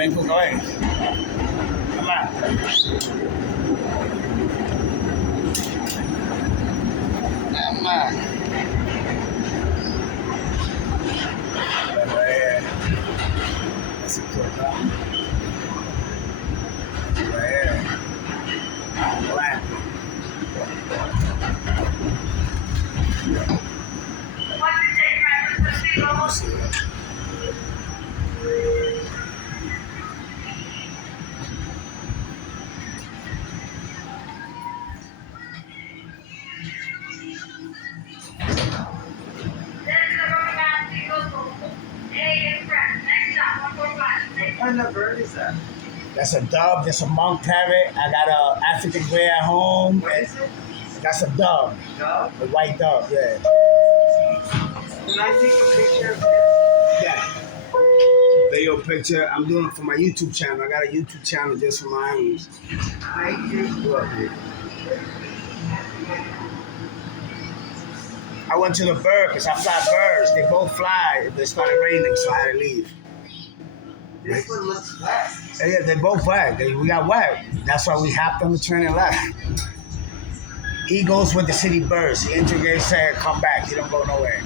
ven con hoy. Mamá. Mamá. Así que black. See it. What kind of bird is that? That's a dove. That's a monk parrot. I got a African gray at home. What is it? That's a dove. Dove? A white dove. Yeah. Can I take a picture of it? Yeah. Video picture. I'm doing it for my YouTube channel. I got a YouTube channel just for my animals. I do. Look. I went to the bird because I fly birds. They both fly. It started raining, so I had to leave. This one looks wet. Yeah, they both wet. We got wet. That's why we hopped on the train and left. He goes with the city birds. He integrates, said, come back. He don't go nowhere.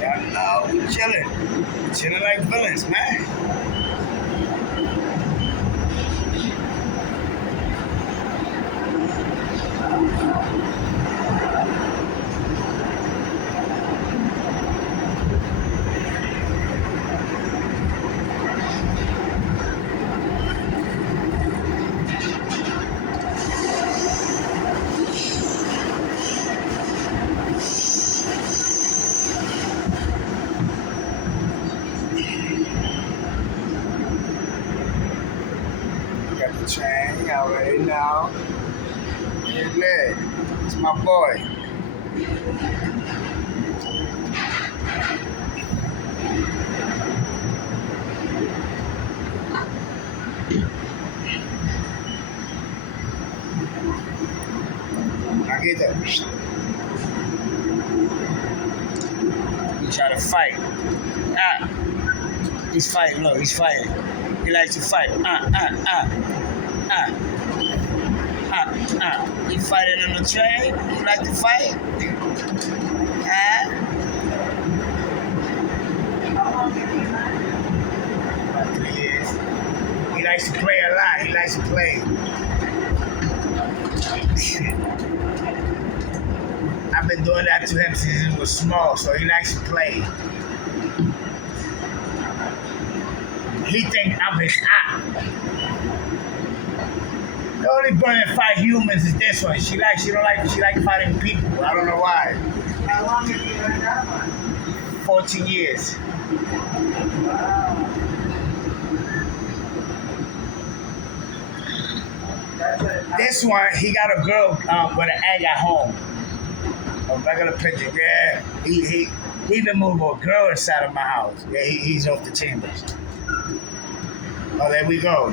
Yeah, no, we chilling. Chilling like villains, man. Got the train already now. Get lit. It's my boy. I get that. He try to fight. Ah. He's fighting. Look, he's fighting. He likes to fight. He fighting on the train. You like to fight? About 3 years. He likes to play a lot. He likes to play. I've been doing that to him since he was small, so he likes to play. He thinks I'm his eye. The only bird that fight humans is this one. She likes fighting people. I don't know why. How long have you had that one? 14 years. Wow. This one, he got a girl with an egg at home. A regular pigeon. Yeah. He been moving a girl inside of my house. Yeah, he's off the chambers. Oh, there we go.